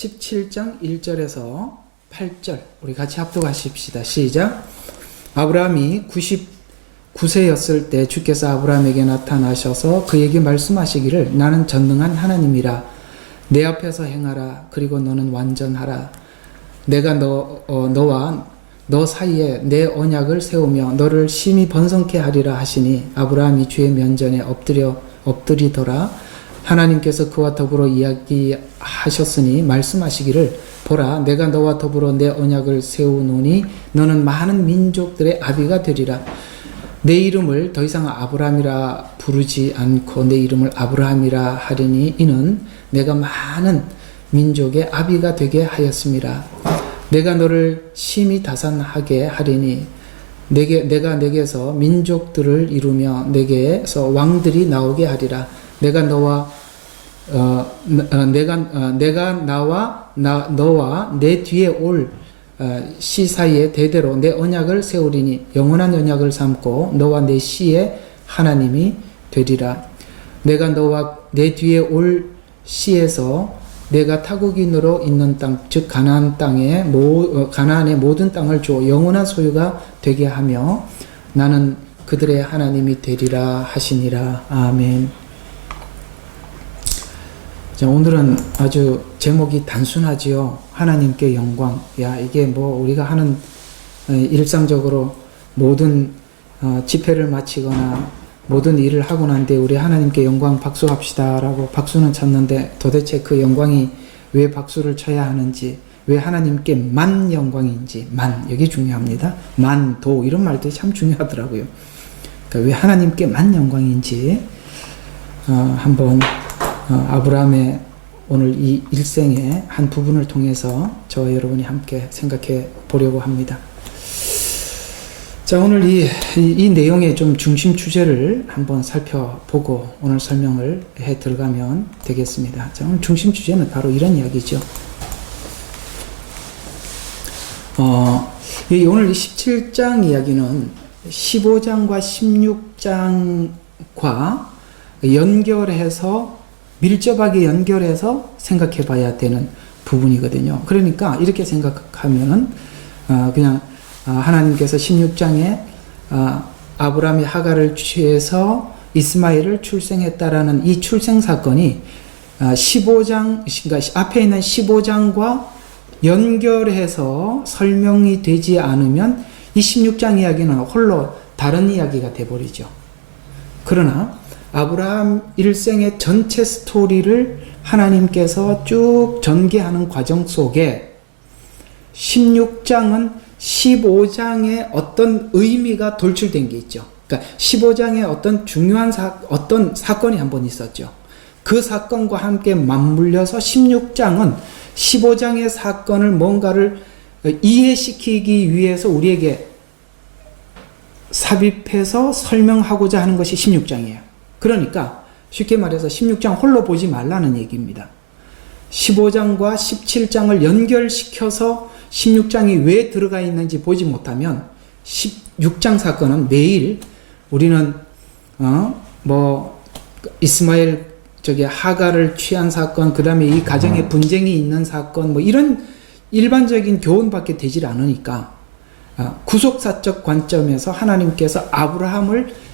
17장 1절에서 8절 우리 같이 합독하십시다. 시작. 아브라함이 99세였을 때 주께서 아브라함에게 나타나셔서 그에게 말씀하시기를 나는 전능한 하나님이라. 내 앞에서 행하라. 그리고 너는 완전하라. 내가 너와 너 사이에 내 언약을 세우며 너를 심히 번성케 하리라 하시니 아브라함이 주의 면전에 엎드리더라. 하나님께서 그와 더불어 이야기하셨으니 말씀하시기를 보라 내가 너와 더불어 내 언약을 세우노니 너는 많은 민족들의 아비가 되리라. 내 이름을 더 이상 아브라함이라 부르지 않고 내 이름을 아브라함이라 하리니 이는 내가 많은 민족의 아비가 되게 하였음이라. 내가 너를 심히 다산하게 하리니 내가 내게서 민족들을 이루며 내게서 왕들이 나오게 하리라. 내가 나와 너와 내 뒤에 올 씨 사이에 대대로 내 언약을 세우리니 영원한 언약을 삼고 너와 내 씨의 하나님이 되리라. 내가 너와 내 뒤에 올 씨에서 내가 타국인으로 있는 땅, 즉 가나안의 모든 땅을 주어 영원한 소유가 되게 하며 나는 그들의 하나님이 되리라 하시니라. 아멘. 자, 오늘은 아주 제목이 단순하지요. 하나님께 영광. 이게 우리가 하는 일상적으로 모든 집회를 마치거나 모든 일을 하고 난 뒤에 우리 하나님께 영광 박수합시다 라고 박수는 쳤는데 도대체 그 영광이 왜 박수를 쳐야 하는지, 왜 하나님께만 영광인지, 여기 중요합니다. 도 이런 말들이 참 중요하더라고요. 그러니까 왜 하나님께만 영광인지 한번 아브라함의 오늘 이 일생의 한 부분을 통해서 저와 여러분이 함께 생각해 보려고 합니다. 자, 오늘 이 내용의 좀 중심 주제를 한번 살펴보고 오늘 설명을 해 들어가면 되겠습니다. 자, 오늘 중심 주제는 바로 이런 이야기죠. 오늘 이 17장 이야기는 15장과 16장과 밀접하게 연결해서 생각해 봐야 되는 부분이거든요. 그러니까 이렇게 생각하면은 그냥 하나님께서 16장에 아브라함이 하갈을 취해서 이스마엘을 출생했다라는 이 출생 사건이 15장, 그러니까 앞에 있는 15장과 연결해서 설명이 되지 않으면 이 16장 이야기는 홀로 다른 이야기가 돼버리죠. 그러나 아브라함 일생의 전체 스토리를 하나님께서 쭉 전개하는 과정 속에 16장은 15장의 어떤 의미가 돌출된 게 있죠. 그러니까 15장에 어떤 중요한 어떤 사건이 한번 있었죠. 그 사건과 함께 맞물려서 16장은 15장의 사건을 뭔가를 이해시키기 위해서 우리에게 삽입해서 설명하고자 하는 것이 16장이에요. 그러니까 쉽게 말해서 16장 홀로 보지 말라는 얘기입니다. 15장과 17장을 연결시켜서 16장이 왜 들어가 있는지 보지 못하면 16장 사건은 매일 우리는 이스마엘 하갈을 취한 사건, 그 다음에 이 가정에 분쟁이 있는 사건, 이런 일반적인 교훈밖에 되질 않으니까 구속사적 관점에서 하나님께서 아브라함을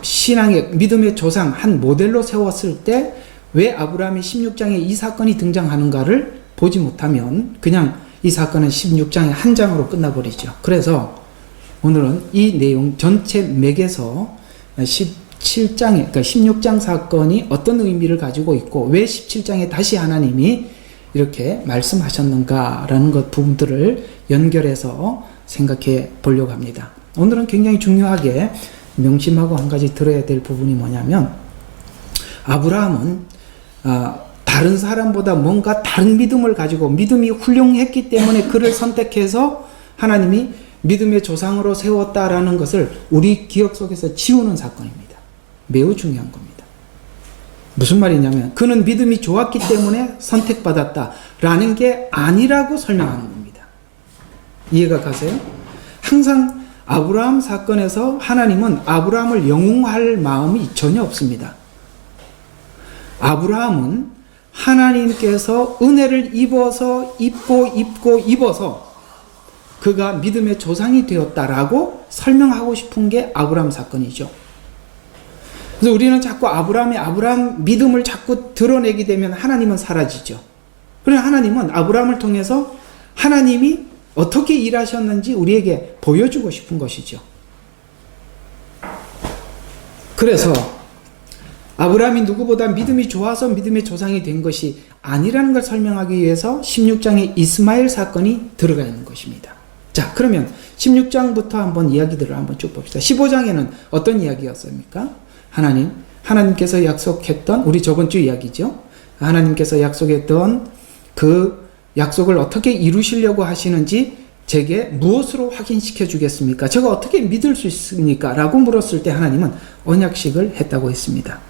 신앙의 믿음의 조상 한 모델로 세웠을 때 왜 아브라함이 16장에 이 사건이 등장하는가를 보지 못하면 그냥 이 사건은 16장의 한 장으로 끝나버리죠. 그래서 오늘은 이 내용 전체 맥에서 17장에, 그러니까 16장 사건이 어떤 의미를 가지고 있고 왜 17장에 다시 하나님이 이렇게 말씀하셨는가라는 것 부분들을 연결해서 생각해 보려고 합니다. 오늘은 굉장히 중요하게 명심하고 한 가지 들어야 될 부분이 뭐냐면 아브라함은 다른 사람보다 뭔가 다른 믿음을 가지고 믿음이 훌륭했기 때문에 그를 선택해서 하나님이 믿음의 조상으로 세웠다라는 것을 우리 기억 속에서 지우는 사건입니다. 매우 중요한 겁니다. 무슨 말이냐면 그는 믿음이 좋았기 때문에 선택받았다라는 게 아니라고 설명하는 겁니다. 이해가 가세요? 항상 아브라함 사건에서 하나님은 아브라함을 영웅할 마음이 전혀 없습니다. 아브라함은 하나님께서 은혜를 입어서 그가 믿음의 조상이 되었다라고 설명하고 싶은 게 아브라함 사건이죠. 그래서 우리는 자꾸 아브라함 믿음을 자꾸 드러내게 되면 하나님은 사라지죠. 그러나 하나님은 아브라함을 통해서 하나님이 어떻게 일하셨는지 우리에게 보여주고 싶은 것이죠. 그래서 아브라함이 누구보다 믿음이 좋아서 믿음의 조상이 된 것이 아니라는 걸 설명하기 위해서 16장에 이스마엘 사건이 들어가 있는 것입니다. 자, 그러면 16장부터 한번 이야기들을 한번 쭉 봅시다. 15장에는 어떤 이야기였습니까? 하나님께서 약속했던, 우리 저번 주 이야기죠. 하나님께서 약속했던 그 약속을 어떻게 이루시려고 하시는지 제게 무엇으로 확인시켜 주겠습니까? 제가 어떻게 믿을 수 있습니까? 라고 물었을 때 하나님은 언약식을 했다고 했습니다.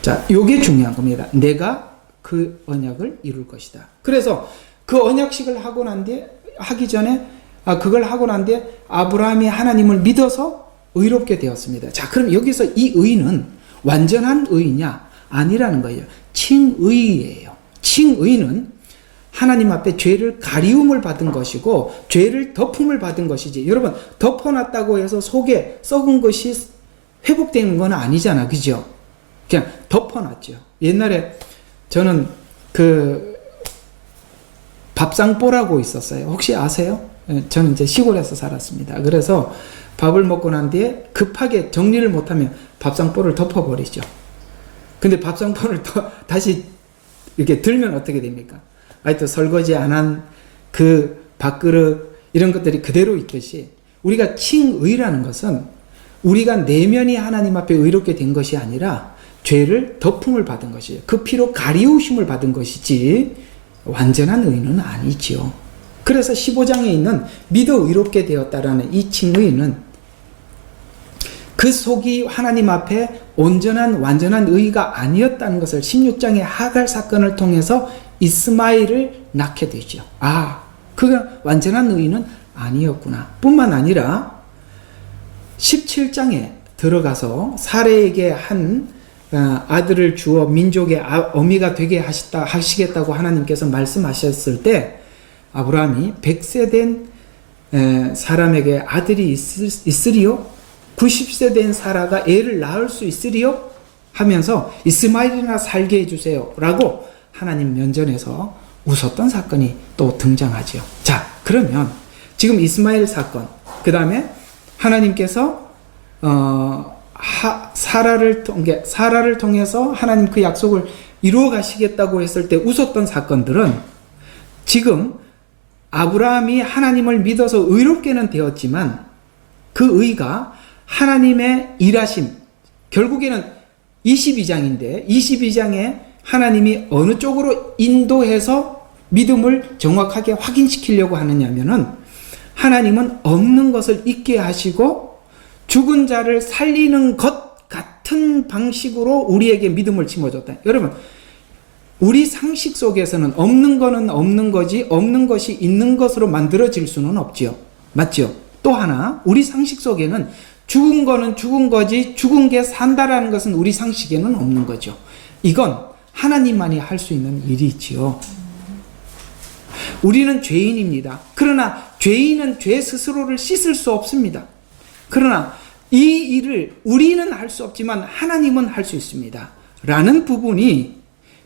자, 요게 중요한 겁니다. 내가 그 언약을 이룰 것이다. 그래서 그 언약식을 그걸 하고 난 뒤에 아브라함이 하나님을 믿어서 의롭게 되었습니다. 자, 그럼 여기서 이 의는 완전한 의냐? 아니라는 거예요. 칭의예요. 칭의는 하나님 앞에 죄를 가리움을 받은 것이고 죄를 덮음을 받은 것이지. 여러분, 덮어놨다고 해서 속에 썩은 것이 회복되는 건 아니잖아. 그죠? 그냥 덮어놨죠. 옛날에 저는 그 밥상보라고 있었어요. 혹시 아세요? 저는 이제 시골에서 살았습니다. 그래서 밥을 먹고 난 뒤에 급하게 정리를 못하면 밥상보를 덮어버리죠. 근데 밥상보를 다시 이렇게 들면 어떻게 됩니까? 하여튼 설거지 안 한 그 밥그릇 이런 것들이 그대로 있듯이 우리가 칭의라는 것은 우리가 내면이 하나님 앞에 의롭게 된 것이 아니라 죄를 덮음을 받은 것이에요. 그 피로 가리우심을 받은 것이지 완전한 의는 아니지요. 그래서 15장에 있는 믿어 의롭게 되었다라는 이 칭의는 그 속이 하나님 앞에 온전한 완전한 의가 아니었다는 것을 16장의 하갈 사건을 통해서 이스마엘을 낳게 되죠. 그가 완전한 의는 아니었구나. 뿐만 아니라 17장에 들어가서 사레에게 한 아들을 주어 민족의 어미가 되게 하시겠다고 하나님께서 말씀하셨을 때 아브라함이 100세 된 사람에게 아들이 있으리요? 90세 된 사라가 애를 낳을 수 있으리요? 하면서 이스마엘이나 살게 해주세요 라고 하나님 면전에서 웃었던 사건이 또 등장하죠. 자, 그러면 지금 이스마엘 사건, 그 다음에 하나님께서 사라를 통해서 하나님 그 약속을 이루어 가시겠다고 했을 때 웃었던 사건들은 지금 아브라함이 하나님을 믿어서 의롭게는 되었지만 그 의가 하나님의 일하심, 결국에는 22장인데 22장에 하나님이 어느 쪽으로 인도해서 믿음을 정확하게 확인시키려고 하느냐면은 하나님은 없는 것을 있게 하시고 죽은 자를 살리는 것 같은 방식으로 우리에게 믿음을 심어줬다. 여러분, 우리 상식 속에서는 없는 거는 없는 거지 없는 것이 있는 것으로 만들어질 수는 없지요. 맞죠? 또 하나, 우리 상식 속에는 죽은 거는 죽은 거지 죽은 게 산다라는 것은 우리 상식에는 없는 거죠. 이건 하나님만이 할 수 있는 일이지요. 우리는 죄인입니다. 그러나 죄인은 죄 스스로를 씻을 수 없습니다. 그러나 이 일을 우리는 할 수 없지만 하나님은 할 수 있습니다. 라는 부분이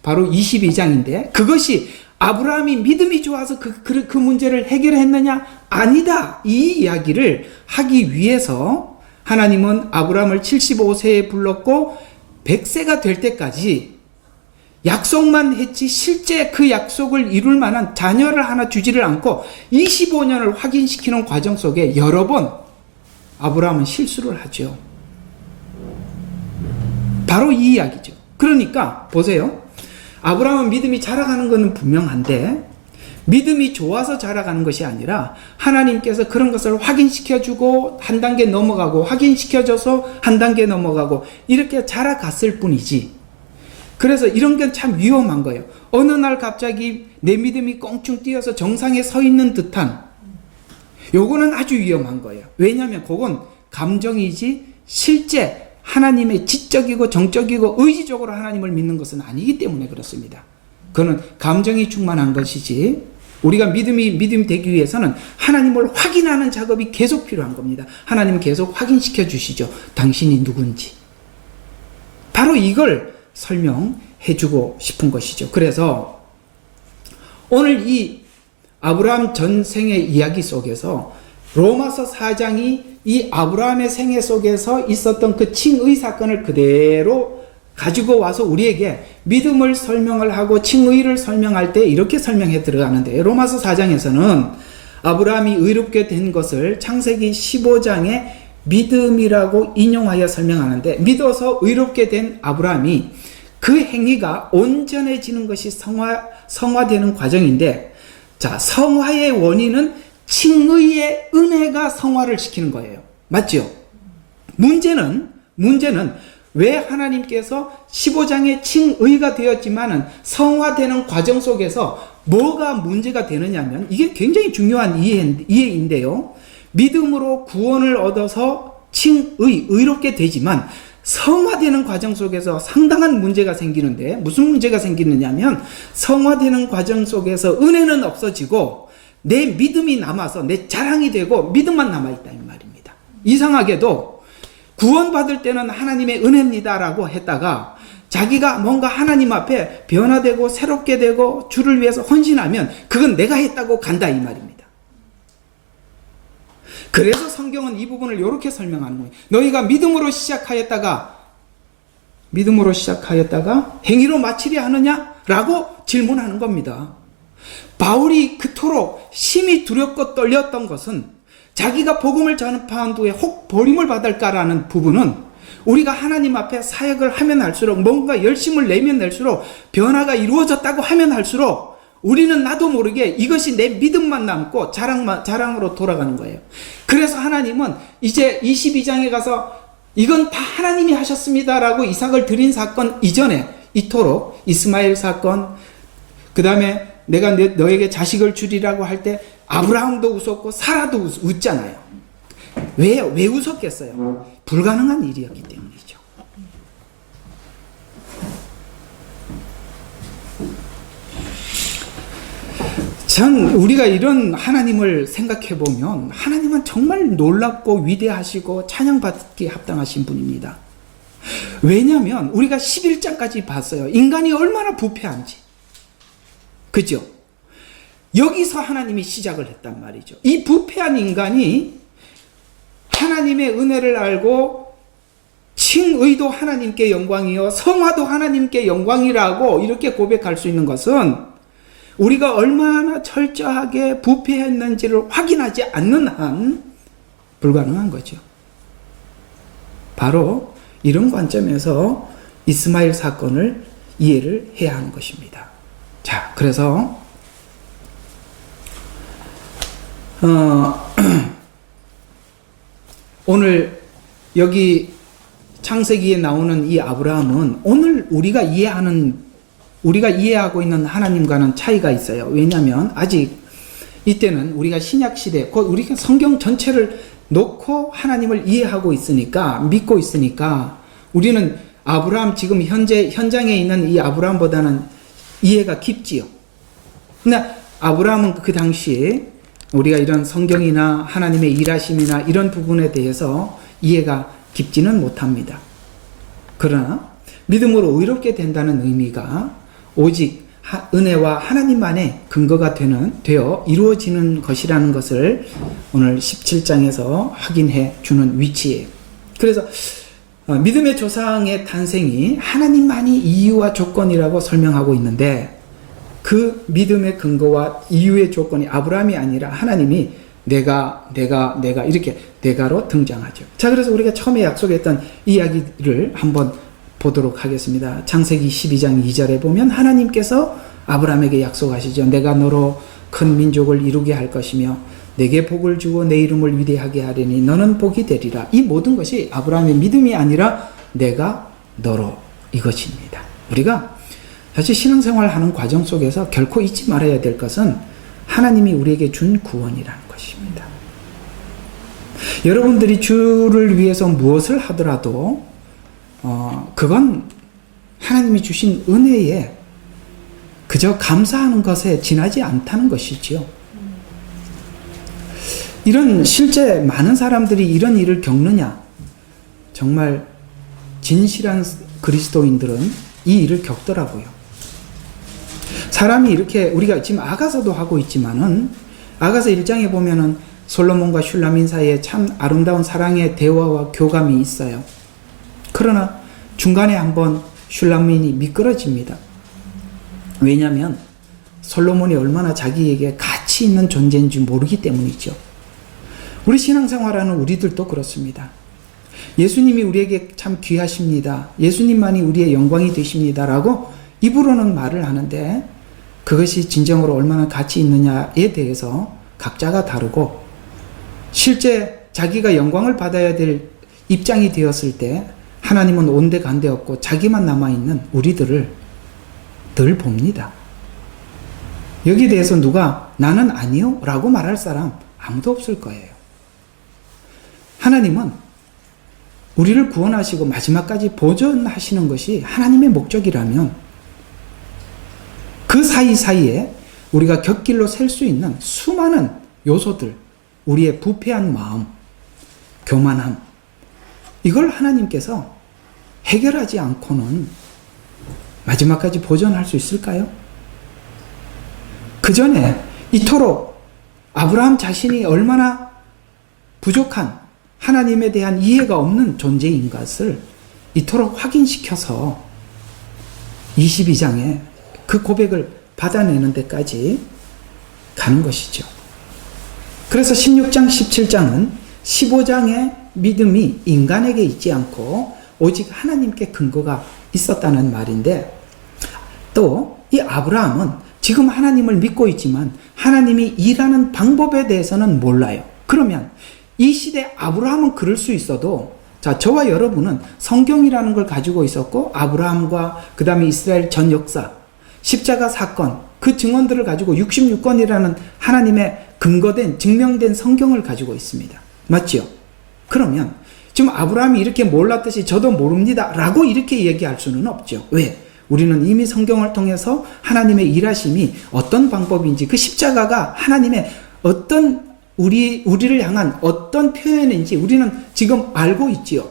바로 22장인데 그것이 아브라함이 믿음이 좋아서 그 문제를 해결했느냐? 아니다. 이 이야기를 하기 위해서 하나님은 아브라함을 75세에 불렀고 100세가 될 때까지 약속만 했지 실제 그 약속을 이룰 만한 자녀를 하나 주지를 않고 25년을 확인시키는 과정 속에 여러 번 아브라함은 실수를 하죠. 바로 이 이야기죠. 그러니까 보세요. 아브라함은 믿음이 자라가는 것은 분명한데 믿음이 좋아서 자라가는 것이 아니라 하나님께서 그런 것을 확인시켜주고 한 단계 넘어가고 확인시켜줘서 한 단계 넘어가고 이렇게 자라갔을 뿐이지. 그래서 이런 건 참 위험한 거예요. 어느 날 갑자기 내 믿음이 껑충 뛰어서 정상에 서 있는 듯한 요거는 아주 위험한 거예요. 왜냐하면 그건 감정이지 실제 하나님의 지적이고 정적이고 의지적으로 하나님을 믿는 것은 아니기 때문에 그렇습니다. 그거는 감정이 충만한 것이지, 우리가 믿음이 되기 위해서는 하나님을 확인하는 작업이 계속 필요한 겁니다. 하나님은 계속 확인시켜 주시죠. 당신이 누군지. 바로 이걸 설명해 주고 싶은 것이죠. 그래서 오늘 이 아브라함 전생의 이야기 속에서 로마서 4장이 이 아브라함의 생애 속에서 있었던 그 칭의 사건을 그대로 가지고 와서 우리에게 믿음을 설명을 하고 칭의를 설명할 때 이렇게 설명해 들어가는데, 로마서 4장에서는 아브라함이 의롭게 된 것을 창세기 15장에 믿음이라고 인용하여 설명하는데, 믿어서 의롭게 된 아브라함이 그 행위가 온전해지는 것이 성화되는 과정인데, 자, 성화의 원인은 칭의의 은혜가 성화를 시키는 거예요. 맞죠? 문제는 왜 하나님께서 15장에 칭의가 되었지만은 성화되는 과정 속에서 뭐가 문제가 되느냐면, 이게 굉장히 중요한 이해인데요. 믿음으로 구원을 얻어서 의롭게 되지만 성화되는 과정 속에서 상당한 문제가 생기는데, 무슨 문제가 생기느냐면, 성화되는 과정 속에서 은혜는 없어지고 내 믿음이 남아서 내 자랑이 되고 믿음만 남아있다 이 말입니다. 이상하게도 구원받을 때는 하나님의 은혜입니다라고 했다가 자기가 뭔가 하나님 앞에 변화되고 새롭게 되고 주를 위해서 헌신하면 그건 내가 했다고 간다 이 말입니다. 그래서 성경은 이 부분을 이렇게 설명하는 거예요. 너희가 믿음으로 시작하였다가 행위로 마치려 하느냐라고 질문하는 겁니다. 바울이 그토록 심히 두렵고 떨렸던 것은 자기가 복음을 전파한 후에 혹 버림을 받을까라는 부분은, 우리가 하나님 앞에 사역을 하면 할수록, 뭔가 열심을 내면 낼수록, 변화가 이루어졌다고 하면 할수록 우리는 나도 모르게 이것이 내 믿음만 남고 자랑으로 돌아가는 거예요. 그래서 하나님은 이제 22장에 가서 이건 다 하나님이 하셨습니다라고 이삭을 드린 사건 이전에 이토록 이스마엘 사건, 그 다음에 내가 너에게 자식을 주리라고 할 때 아브라함도 웃었고 사라도 웃잖아요. 왜 웃었겠어요? 불가능한 일이었기 때문이죠. 참 우리가 이런 하나님을 생각해 보면 하나님은 정말 놀랍고 위대하시고 찬양받기에 합당하신 분입니다. 왜냐하면 우리가 11장까지 봤어요. 인간이 얼마나 부패한지. 그죠? 여기서 하나님이 시작을 했단 말이죠. 이 부패한 인간이 하나님의 은혜를 알고 칭의도 하나님께 영광이요 성화도 하나님께 영광이라고 이렇게 고백할 수 있는 것은 우리가 얼마나 철저하게 부패했는지를 확인하지 않는 한 불가능한 거죠. 바로 이런 관점에서 이스마엘 사건을 이해를 해야 하는 것입니다. 자, 그래서 오늘 여기 창세기에 나오는 이 아브라함은 오늘 우리가 이해하고 있는 하나님과는 차이가 있어요. 왜냐하면 아직 이때는 우리가 신약시대, 곧 우리가 성경 전체를 놓고 하나님을 이해하고 있으니까, 믿고 있으니까 우리는 아브라함, 지금 현장에 있는 이 아브라함보다는 이해가 깊지요. 근데 아브라함은 그 당시에 우리가 이런 성경이나 하나님의 일하심이나 이런 부분에 대해서 이해가 깊지는 못합니다. 그러나 믿음으로 의롭게 된다는 의미가 오직 은혜와 하나님만의 근거가 되어 이루어지는 것이라는 것을 오늘 17장에서 확인해 주는 위치예요. 그래서 믿음의 조상의 탄생이 하나님만이 이유와 조건이라고 설명하고 있는데, 그 믿음의 근거와 이유의 조건이 아브라함이 아니라 하나님이 내가 이렇게 내가로 등장하죠. 자, 그래서 우리가 처음에 약속했던 이야기를 한번 보도록 하겠습니다. 창세기 12장 2절에 보면 하나님께서 아브라함에게 약속하시죠. 내가 너로 큰 민족을 이루게 할 것이며 내게 복을 주고 내 이름을 위대하게 하리니 너는 복이 되리라. 이 모든 것이 아브라함의 믿음이 아니라 내가 너로, 이것입니다. 우리가 사실 신앙생활 하는 과정 속에서 결코 잊지 말아야 될 것은 하나님이 우리에게 준 구원이라는 것입니다. 여러분들이 주를 위해서 무엇을 하더라도 그건 하나님이 주신 은혜에 그저 감사하는 것에 지나지 않다는 것이지요. 이런 실제 많은 사람들이 이런 일을 겪느냐? 정말 진실한 그리스도인들은 이 일을 겪더라고요. 사람이 이렇게 우리가 지금 아가서도 하고 있지만은 아가서 1장에 보면은 솔로몬과 슐라민 사이에 참 아름다운 사랑의 대화와 교감이 있어요. 그러나 중간에 한번 슐라민이 미끄러집니다. 왜냐하면 솔로몬이 얼마나 자기에게 가치 있는 존재인지 모르기 때문이죠. 우리 신앙생활하는 우리들도 그렇습니다. 예수님이 우리에게 참 귀하십니다. 예수님만이 우리의 영광이 되십니다. 라고 입으로는 말을 하는데 그것이 진정으로 얼마나 가치 있느냐에 대해서 각자가 다르고 실제 자기가 영광을 받아야 될 입장이 되었을 때 하나님은 온데간데 없고 자기만 남아있는 우리들을 늘 봅니다. 여기에 대해서 누가 나는 아니요 라고 말할 사람 아무도 없을 거예요. 하나님은 우리를 구원하시고 마지막까지 보존하시는 것이 하나님의 목적이라면 그 사이사이에 우리가 곁길로 셀 수 있는 수많은 요소들, 우리의 부패한 마음, 교만함, 이걸 하나님께서 해결하지 않고는 마지막까지 보존할 수 있을까요? 그 전에 이토록 아브라함 자신이 얼마나 부족한 하나님에 대한 이해가 없는 존재인 것을 이토록 확인시켜서 22장에 그 고백을 받아내는 데까지 가는 것이죠. 그래서 16장, 17장은 15장의 믿음이 인간에게 있지 않고 오직 하나님께 근거가 있었다는 말인데 또 이 아브라함은 지금 하나님을 믿고 있지만 하나님이 일하는 방법에 대해서는 몰라요. 그러면 이 시대 아브라함은 그럴 수 있어도 자, 저와 여러분은 성경이라는 걸 가지고 있었고 아브라함과 그 다음에 이스라엘 전 역사, 십자가 사건, 그 증언들을 가지고 66권이라는 하나님의 근거된 증명된 성경을 가지고 있습니다. 맞죠? 그러면 지금 아브라함이 이렇게 몰랐듯이 저도 모릅니다 라고 이렇게 얘기할 수는 없죠. 왜? 우리는 이미 성경을 통해서 하나님의 일하심이 어떤 방법인지 그 십자가가 하나님의 어떤 우리를 향한 어떤 표현인지 우리는 지금 알고 있지요.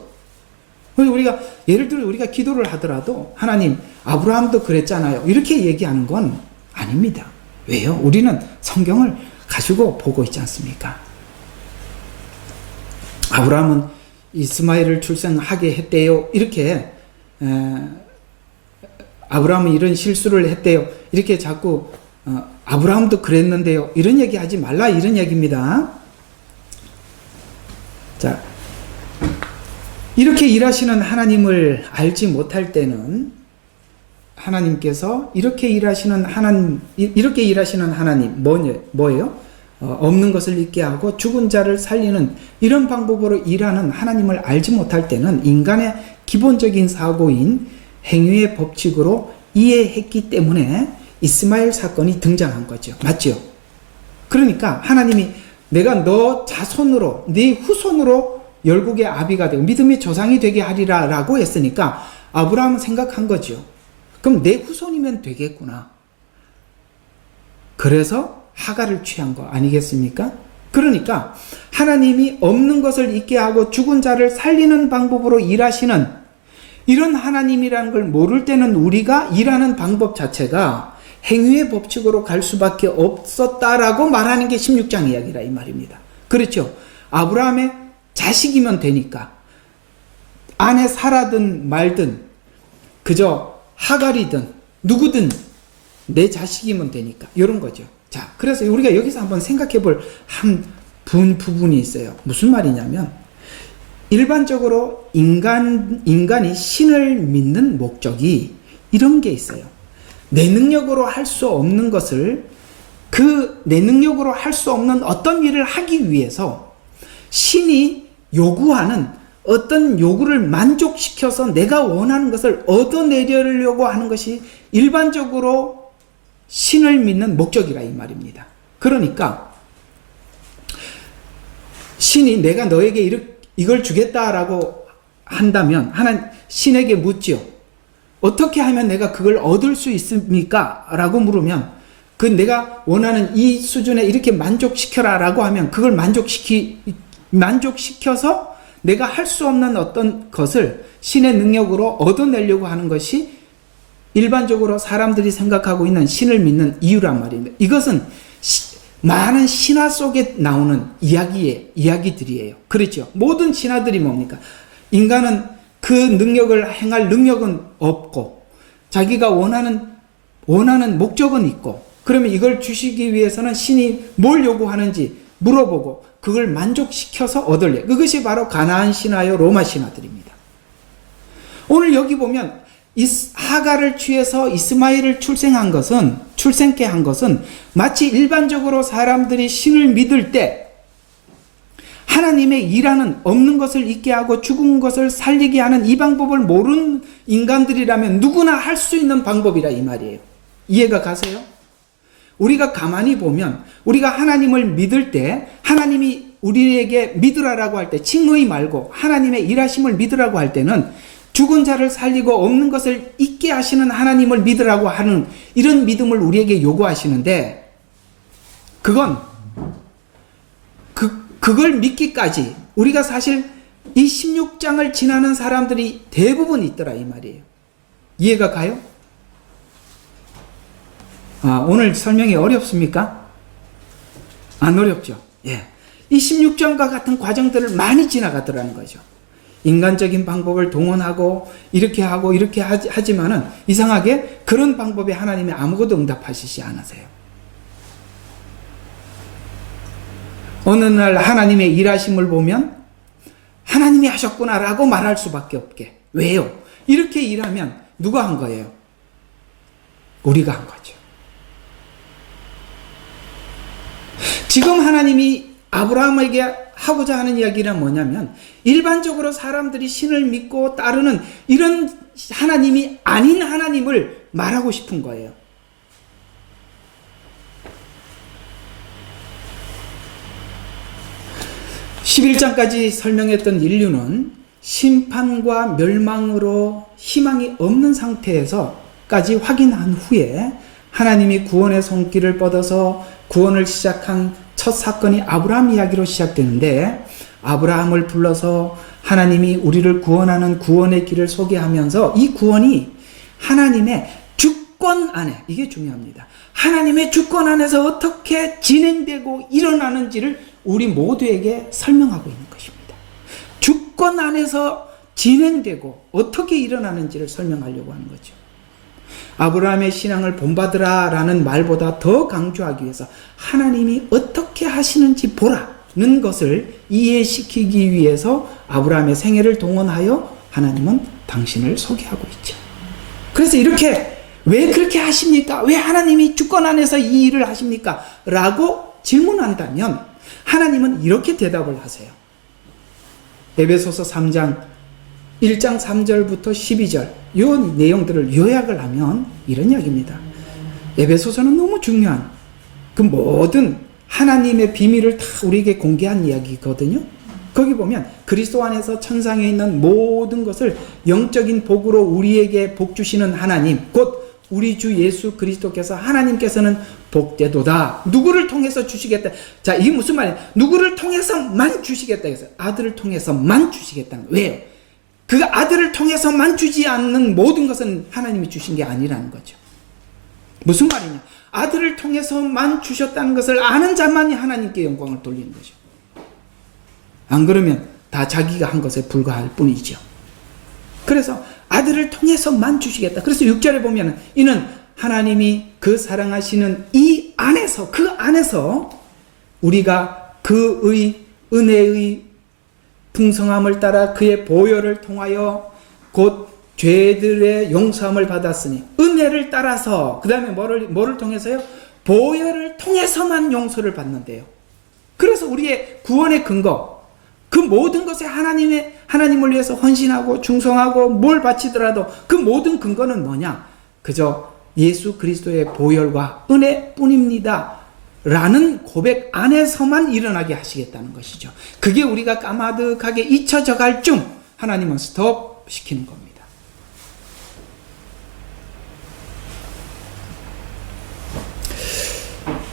우리가 예를 들어 우리가 기도를 하더라도 하나님 아브라함도 그랬잖아요 이렇게 얘기하는 건 아닙니다. 왜요? 우리는 성경을 가지고 보고 있지 않습니까? 아브라함은 이스마엘을 출생하게 했대요 이렇게 아브라함은 이런 실수를 했대요 이렇게 자꾸 아브라함도 그랬는데요 이런 얘기 하지 말라 이런 얘기입니다. 자, 이렇게 일하시는 하나님을 알지 못할 때는 하나님께서 이렇게 일하시는 하나님 뭐예요? 없는 것을 있게 하고 죽은 자를 살리는 이런 방법으로 일하는 하나님을 알지 못할 때는 인간의 기본적인 사고인 행위의 법칙으로 이해했기 때문에 이스마엘 사건이 등장한 거죠. 맞죠? 그러니까 하나님이 내가 너 자손으로 네 후손으로 열국의 아비가 되고 믿음의 조상이 되게 하리라 라고 했으니까 아브라함은 생각한 거죠. 그럼 내 후손이면 되겠구나. 그래서 하갈을 취한 거 아니겠습니까? 그러니까 하나님이 없는 것을 있게 하고 죽은 자를 살리는 방법으로 일하시는 이런 하나님이라는 걸 모를 때는 우리가 일하는 방법 자체가 행위의 법칙으로 갈 수밖에 없었다라고 말하는 게 16장 이야기라 이 말입니다. 그렇죠? 아브라함의 자식이면 되니까 아내 사라든 말든 그저 하갈이든 누구든 내 자식이면 되니까 이런 거죠. 자, 그래서 우리가 여기서 한번 생각해 볼 한 부분이 있어요. 무슨 말이냐면 일반적으로 인간이 신을 믿는 목적이 이런 게 있어요. 내 능력으로 할 수 없는 것을 내 능력으로 할 수 없는 어떤 일을 하기 위해서 신이 요구하는 어떤 요구를 만족시켜서 내가 원하는 것을 얻어내려고 하는 것이 일반적으로 신을 믿는 목적이라 이 말입니다. 그러니까 신이 내가 너에게 이걸 주겠다라고 한다면 신에게 묻지요. 어떻게 하면 내가 그걸 얻을 수 있습니까? 라고 물으면 그 내가 원하는 이 수준에 이렇게 만족시켜라 라고 하면 그걸 만족시켜서 내가 할 수 없는 어떤 것을 신의 능력으로 얻어내려고 하는 것이 일반적으로 사람들이 생각하고 있는 신을 믿는 이유란 말입니다. 이것은 많은 신화 속에 나오는 이야기들이에요. 그렇죠? 모든 신화들이 뭡니까? 인간은 그 능력을 행할 능력은 없고 자기가 원하는 목적은 있고 그러면 이걸 주시기 위해서는 신이 뭘 요구하는지 물어보고 그걸 만족시켜서 얻으려. 그것이 바로 가나안 신화요 로마 신화들입니다. 오늘 여기 보면 하가를 취해서 이스마엘을 출생케 한 것은 마치 일반적으로 사람들이 신을 믿을 때 하나님의 일하는 없는 것을 있게 하고 죽은 것을 살리게 하는 이 방법을 모르는 인간들이라면 누구나 할 수 있는 방법이라 이 말이에요. 이해가 가세요? 우리가 가만히 보면 우리가 하나님을 믿을 때 하나님이 우리에게 믿으라라고 할 때 칭의 말고 하나님의 일하심을 믿으라고 할 때는 죽은 자를 살리고 없는 것을 있게 하시는 하나님을 믿으라고 하는 이런 믿음을 우리에게 요구하시는데 그걸 믿기까지 우리가 사실 이 16장을 지나는 사람들이 대부분 있더라 이 말이에요. 이해가 가요? 오늘 설명이 어렵습니까? 안 어렵죠? 예. 이 16장과 같은 과정들을 많이 지나가더라는 거죠. 인간적인 방법을 동원하고 이렇게 하고 이렇게 하지만은 이상하게 그런 방법에 하나님이 아무것도 응답하시지 않으세요. 어느 날 하나님의 일하심을 보면 하나님이 하셨구나라고 말할 수밖에 없게. 왜요? 이렇게 일하면 누가 한 거예요? 우리가 한 거죠. 지금 하나님이 아브라함에게 하고자 하는 이야기는 뭐냐면 일반적으로 사람들이 신을 믿고 따르는 이런 하나님이 아닌 하나님을 말하고 싶은 거예요. 11장까지 설명했던 인류는 심판과 멸망으로 희망이 없는 상태에서까지 확인한 후에 하나님이 구원의 손길을 뻗어서 구원을 시작한 첫 사건이 아브라함 이야기로 시작되는데 아브라함을 불러서 하나님이 우리를 구원하는 구원의 길을 소개하면서 이 구원이 하나님의 주권 안에, 이게 중요합니다. 하나님의 주권 안에서 어떻게 진행되고 일어나는지를 우리 모두에게 설명하고 있는 것입니다. 주권 안에서 진행되고 어떻게 일어나는지를 설명하려고 하는 거죠. 아브라함의 신앙을 본받으라 라는 말보다 더 강조하기 위해서 하나님이 어떻게 하시는지 보라는 것을 이해시키기 위해서 아브라함의 생애를 동원하여 하나님은 당신을 소개하고 있죠. 그래서 이렇게 왜 그렇게 하십니까? 왜 하나님이 주권 안에서 이 일을 하십니까? 라고 질문한다면 하나님은 이렇게 대답을 하세요. 에베소서 3장 1장 3절부터 12절 이 내용들을 요약을 하면 이런 이야기입니다. 에베소서는 너무 중요한 그 모든 하나님의 비밀을 다 우리에게 공개한 이야기거든요. 거기 보면 그리스도 안에서 천상에 있는 모든 것을 영적인 복으로 우리에게 복 주시는 하나님, 곧 우리 주 예수 그리스도께서 하나님께서는 복되도다. 누구를 통해서 주시겠다. 자, 이게 무슨 말이에요? 누구를 통해서만 주시겠다 해서 아들을 통해서만 주시겠다. 왜요? 그 아들을 통해서만 주지 않는 모든 것은 하나님이 주신 게 아니라는 거죠. 무슨 말이냐? 아들을 통해서만 주셨다는 것을 아는 자만이 하나님께 영광을 돌리는 거죠. 안 그러면 다 자기가 한 것에 불과할 뿐이죠. 그래서 아들을 통해서만 주시겠다. 그래서 6절에 보면 이는 하나님이 그 사랑하시는 이 안에서, 그 안에서 우리가 그의 은혜의 풍성함을 따라 그의 보혈을 통하여 곧 죄들의 용서함을 받았으니, 은혜를 따라서 그 다음에 뭐를 통해서요? 보혈을 통해서만 용서를 받는데요. 그래서 우리의 구원의 근거, 그 모든 것에 하나님을 위해서 헌신하고 충성하고 뭘 바치더라도 그 모든 근거는 뭐냐? 그저 예수 그리스도의 보혈과 은혜뿐입니다 라는 고백 안에서만 일어나게 하시겠다는 것이죠. 그게 우리가 까마득하게 잊혀져 갈 중 하나님은 스톱 시키는 겁니다.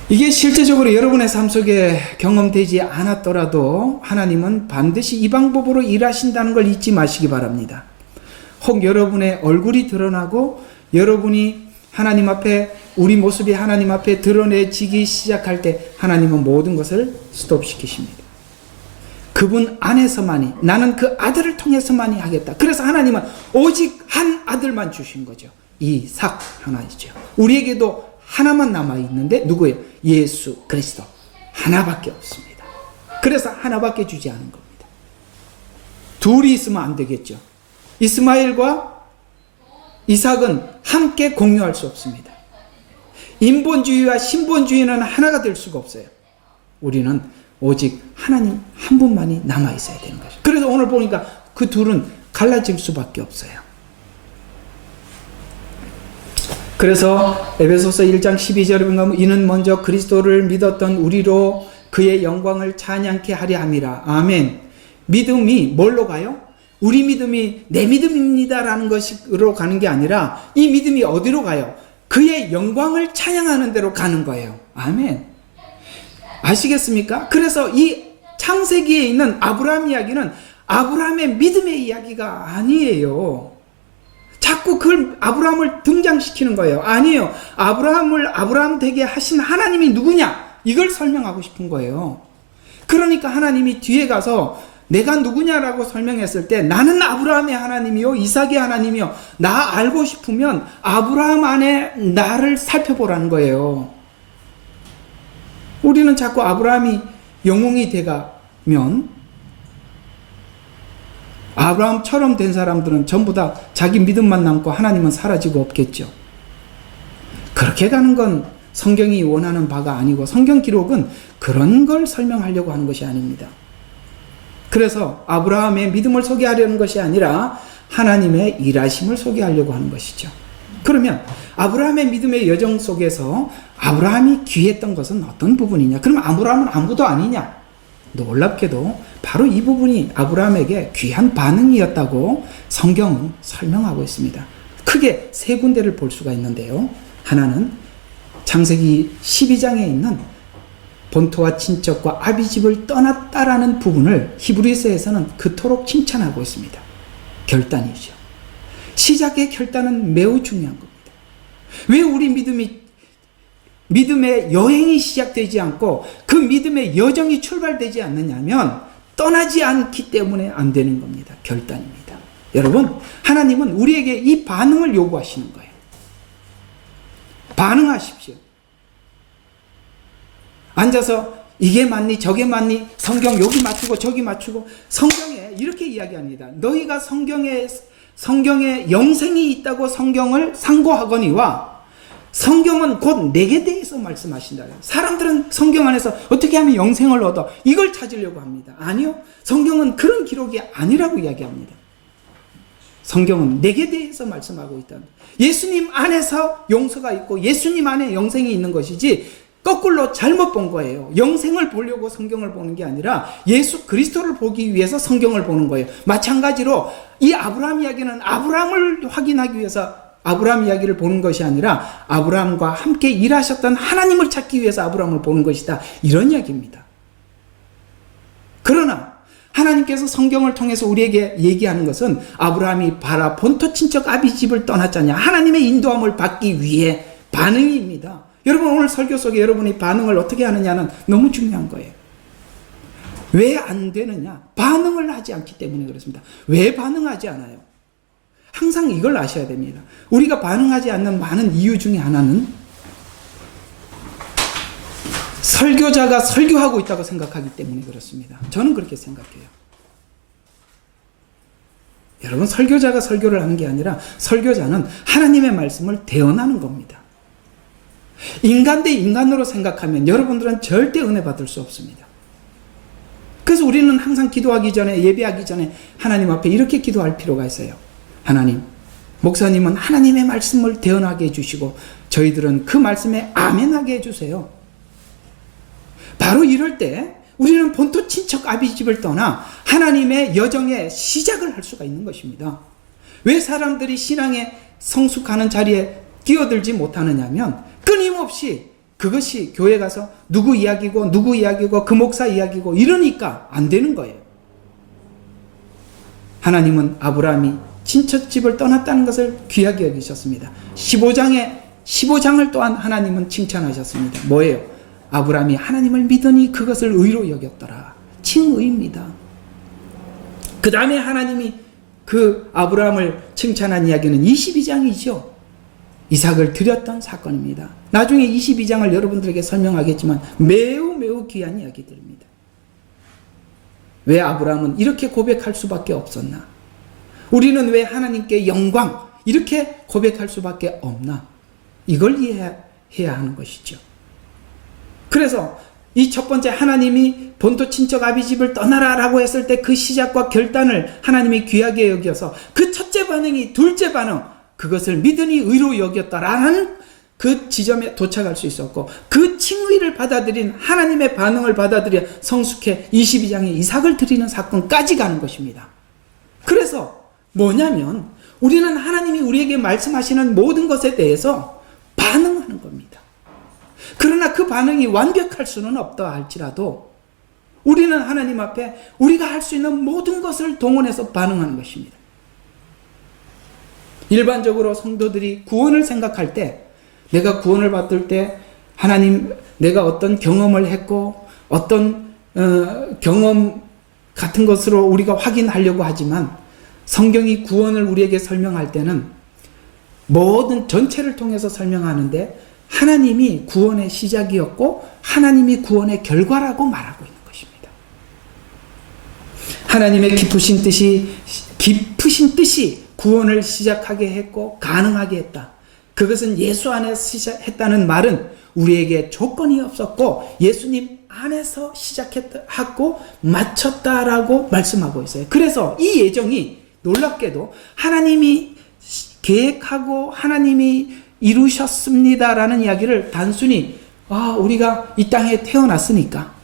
이게 실제적으로 여러분의 삶 속에 경험되지 않았더라도 하나님은 반드시 이 방법으로 일하신다는 걸 잊지 마시기 바랍니다. 혹 여러분의 얼굴이 드러나고 여러분이 하나님 앞에, 우리 모습이 하나님 앞에 드러내지기 시작할 때 하나님은 모든 것을 스톱시키십니다. 그분 안에서만이, 나는 그 아들을 통해서만이 하겠다. 그래서 하나님은 오직 한 아들만 주신 거죠. 이삭 하나이죠. 우리에게도 하나만 남아있는데 누구예요? 예수 그리스도 하나밖에 없습니다. 그래서 하나밖에 주지 않은 겁니다. 둘이 있으면 안 되겠죠. 이스마엘과 이삭은 함께 공유할 수 없습니다. 인본주의와 신본주의는 하나가 될 수가 없어요. 우리는 오직 하나님 한 분만이 남아있어야 되는 거죠. 그래서 오늘 보니까 그 둘은 갈라질 수밖에 없어요. 그래서 에베소서 1장 12절에 보면 이는 먼저 그리스도를 믿었던 우리로 그의 영광을 찬양케 하려 함이라. 아멘. 믿음이 뭘로 가요? 우리 믿음이 내 믿음입니다라는 것으로 가는 게 아니라 이 믿음이 어디로 가요? 그의 영광을 찬양하는 데로 가는 거예요. 아멘. 아시겠습니까? 그래서 이 창세기에 있는 아브라함 이야기는 아브라함의 믿음의 이야기가 아니에요. 자꾸 그걸 아브라함을 등장시키는 거예요. 아니에요. 아브라함을 아브라함 되게 하신 하나님이 누구냐? 이걸 설명하고 싶은 거예요. 그러니까 하나님이 뒤에 가서 내가 누구냐라고 설명했을 때 나는 아브라함의 하나님이요 이삭의 하나님이요. 나 알고 싶으면 아브라함 안에 나를 살펴보라는 거예요. 우리는 자꾸 아브라함이 영웅이 돼가면 아브라함처럼 된 사람들은 전부 다 자기 믿음만 남고 하나님은 사라지고 없겠죠. 그렇게 가는 건 성경이 원하는 바가 아니고 성경 기록은 그런 걸 설명하려고 하는 것이 아닙니다. 그래서 아브라함의 믿음을 소개하려는 것이 아니라 하나님의 일하심을 소개하려고 하는 것이죠. 그러면 아브라함의 믿음의 여정 속에서 아브라함이 귀했던 것은 어떤 부분이냐? 그럼 아브라함은 아무도 아니냐? 놀랍게도 바로 이 부분이 아브라함에게 귀한 반응이었다고 성경은 설명하고 있습니다. 크게 세 군데를 볼 수가 있는데요. 하나는 창세기 12장에 있는 본토와 친척과 아비집을 떠났다라는 부분을 히브리서에서는 그토록 칭찬하고 있습니다. 결단이죠. 시작의 결단은 매우 중요한 겁니다. 왜 우리 믿음의 여행이 시작되지 않고 그 믿음의 여정이 출발되지 않느냐면 떠나지 않기 때문에 안 되는 겁니다. 결단입니다. 여러분, 하나님은 우리에게 이 반응을 요구하시는 거예요. 반응하십시오. 앉아서 이게 맞니 저게 맞니 성경 여기 맞추고 저기 맞추고 성경에 이렇게 이야기합니다. 너희가 성경에 영생이 있다고 성경을 상고하거니와 성경은 곧 내게 대해서 말씀하신다. 사람들은 성경 안에서 어떻게 하면 영생을 얻어 이걸 찾으려고 합니다. 아니요. 성경은 그런 기록이 아니라고 이야기합니다. 성경은 내게 대해서 말씀하고 있다. 예수님 안에서 용서가 있고 예수님 안에 영생이 있는 것이지 거꾸로 잘못 본 거예요. 영생을 보려고 성경을 보는 게 아니라 예수 그리스도를 보기 위해서 성경을 보는 거예요. 마찬가지로 이 아브라함 이야기는 아브라함을 확인하기 위해서 아브라함 이야기를 보는 것이 아니라 아브라함과 함께 일하셨던 하나님을 찾기 위해서 아브라함을 보는 것이다. 이런 이야기입니다. 그러나 하나님께서 성경을 통해서 우리에게 얘기하는 것은 아브라함이 바라 본토 친척 아비집을 떠났잖냐. 하나님의 인도함을 받기 위해 반응입니다. 여러분 오늘 설교 속에 여러분이 반응을 어떻게 하느냐는 너무 중요한 거예요. 왜 안 되느냐? 반응을 하지 않기 때문에 그렇습니다. 왜 반응하지 않아요? 항상 이걸 아셔야 됩니다. 우리가 반응하지 않는 많은 이유 중에 하나는 설교자가 설교하고 있다고 생각하기 때문에 그렇습니다. 저는 그렇게 생각해요. 여러분 설교자가 설교를 하는 게 아니라 설교자는 하나님의 말씀을 대언하는 겁니다. 인간 대 인간으로 생각하면 여러분들은 절대 은혜 받을 수 없습니다. 그래서 우리는 항상 기도하기 전에 예배하기 전에 하나님 앞에 이렇게 기도할 필요가 있어요. 하나님, 목사님은 하나님의 말씀을 대언하게 해주시고 저희들은 그 말씀에 아멘하게 해주세요. 바로 이럴 때 우리는 본토 친척 아비집을 떠나 하나님의 여정의 시작을 할 수가 있는 것입니다. 왜 사람들이 신앙에 성숙하는 자리에 끼어들지 못하느냐면 끊임없이 그것이 교회 가서 누구 이야기고 누구 이야기고 그 목사 이야기고 이러니까 안 되는 거예요. 하나님은 아브라함이 친척집을 떠났다는 것을 귀하게 여기셨습니다. 15장을 또한 하나님은 칭찬하셨습니다. 뭐예요? 아브라함이 하나님을 믿으니 그것을 의로 여겼더라. 칭의입니다. 그 다음에 하나님이 그 아브라함을 칭찬한 이야기는 22장이죠. 이삭을 드렸던 사건입니다. 나중에 22장을 여러분들에게 설명하겠지만 매우 귀한 이야기들입니다. 왜 아브라함은 이렇게 고백할 수밖에 없었나? 우리는 왜 하나님께 영광 이렇게 고백할 수밖에 없나? 이걸 이해해야 하는 것이죠. 그래서 이 첫 번째 하나님이 본토 친척 아비집을 떠나라 라고 했을 때 그 시작과 결단을 하나님이 귀하게 여겨서 그 첫째 반응이 둘째 반응, 그것을 믿으니 의로 여겼다라는 그 지점에 도착할 수 있었고, 그 칭의를 받아들인 하나님의 반응을 받아들여 성숙해 22장에 이삭을 드리는 사건까지 가는 것입니다. 그래서 뭐냐면 우리는 하나님이 우리에게 말씀하시는 모든 것에 대해서 반응하는 겁니다. 그러나 그 반응이 완벽할 수는 없다 할지라도 우리는 하나님 앞에 우리가 할 수 있는 모든 것을 동원해서 반응하는 것입니다. 일반적으로 성도들이 구원을 생각할 때, 내가 구원을 받을 때 하나님, 내가 어떤 경험을 했고 어떤 경험 같은 것으로 우리가 확인하려고 하지만, 성경이 구원을 우리에게 설명할 때는 모든 전체를 통해서 설명하는데 하나님이 구원의 시작이었고 하나님이 구원의 결과라고 말하고 있는 것입니다. 하나님의 깊으신 뜻이 구원을 시작하게 했고 가능하게 했다. 그것은 예수 안에서 시작했다는 말은 우리에게 조건이 없었고 예수님 안에서 시작했고 마쳤다라고 말씀하고 있어요. 그래서 이 예정이 놀랍게도 하나님이 계획하고 하나님이 이루셨습니다라는 이야기를 단순히 우리가 이 땅에 태어났으니까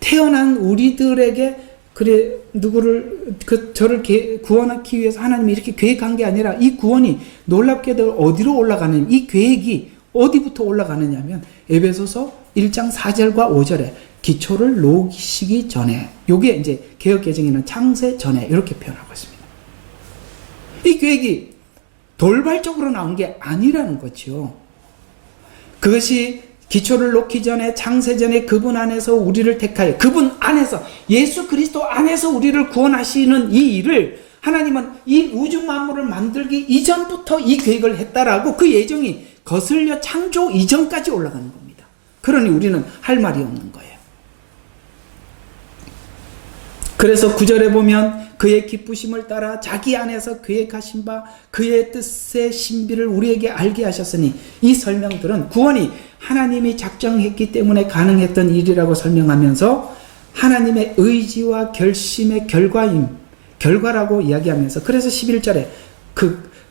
태어난 우리들에게 그래 누구를 저를 구원하기 위해서 하나님이 이렇게 계획한 게 아니라, 이 구원이 놀랍게도 어디로 올라가는, 이 계획이 어디부터 올라가느냐면 에베소서 1장 4절과 5절에 기초를 놓으시기 전에, 요게 이제 개역개정에는 창세 전에 이렇게 표현하고 있습니다. 이 계획이 돌발적으로 나온 게 아니라는 거죠. 그것이 기초를 놓기 전에, 창세 전에 그분 안에서 우리를 택하여, 그분 안에서, 예수 그리스도 안에서 우리를 구원하시는 이 일을 하나님은 이 우주 만물을 만들기 이전부터 이 계획을 했다라고, 그 예정이 거슬려 창조 이전까지 올라가는 겁니다. 그러니 우리는 할 말이 없는 거예요. 그래서 9절에 보면 그의 기쁘심을 따라 자기 안에서 계획하신 바 그의 뜻의 신비를 우리에게 알게 하셨으니, 이 설명들은 구원이 하나님이 작정했기 때문에 가능했던 일이라고 설명하면서 하나님의 의지와 결심의 결과라고 이야기하면서, 그래서 11절에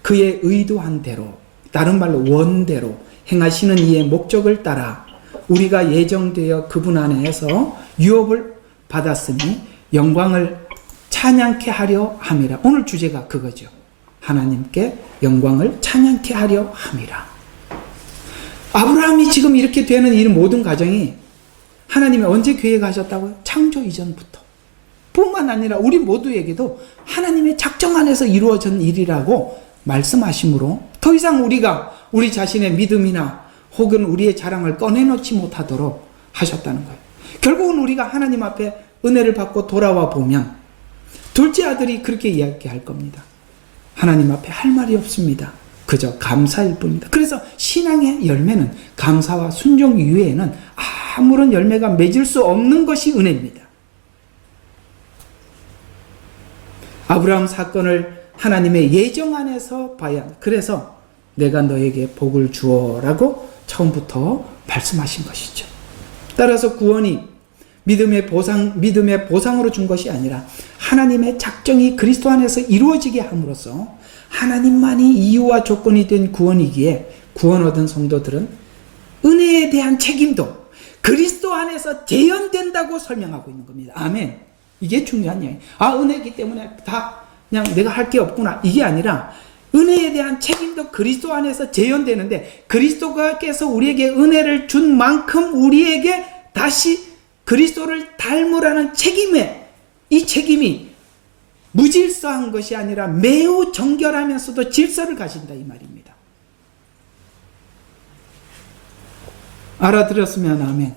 그의 의도한 대로, 다른 말로 원대로 행하시는 이의 목적을 따라 우리가 예정되어 그분 안에서 유업을 받았으니 영광을 찬양케 하려 함이라. 오늘 주제가 그거죠. 하나님께 영광을 찬양케 하려 함이라. 아브라함이 지금 이렇게 되는 이 모든 과정이 하나님이 언제 계획하셨다고요? 창조 이전부터. 뿐만 아니라 우리 모두에게도 하나님의 작정 안에서 이루어진 일이라고 말씀하시므로 더 이상 우리가 우리 자신의 믿음이나 혹은 우리의 자랑을 꺼내놓지 못하도록 하셨다는 거예요. 결국은 우리가 하나님 앞에 은혜를 받고 돌아와 보면 둘째 아들이 그렇게 이야기할 겁니다. 하나님 앞에 할 말이 없습니다. 그저 감사일 뿐입니다. 그래서 신앙의 열매는 감사와 순종 이외에는 아무런 열매가 맺을 수 없는 것이 은혜입니다. 아브라함 사건을 하나님의 예정 안에서 봐야 한다. 그래서 내가 너에게 복을 주어라고 처음부터 말씀하신 것이죠. 따라서 구원이 믿음의 보상으로 준 것이 아니라 하나님의 작정이 그리스도 안에서 이루어지게 함으로써 하나님만이 이유와 조건이 된 구원이기에, 구원 얻은 성도들은 은혜에 대한 책임도, 그리스도 안에서 재현된다고 설명하고 있는 겁니다. 아멘. 이게 중요한 이야기예요. 은혜이기 때문에 다 그냥 내가 할 게 없구나. 이게 아니라 은혜에 대한 책임도 그리스도 안에서 재현되는데, 그리스도께서 우리에게 은혜를 준 만큼 우리에게 다시 그리스도를 닮으라는 이 책임이 무질서한 것이 아니라 매우 정결하면서도 질서를 가진다, 이 말입니다. 알아들었으면 아멘.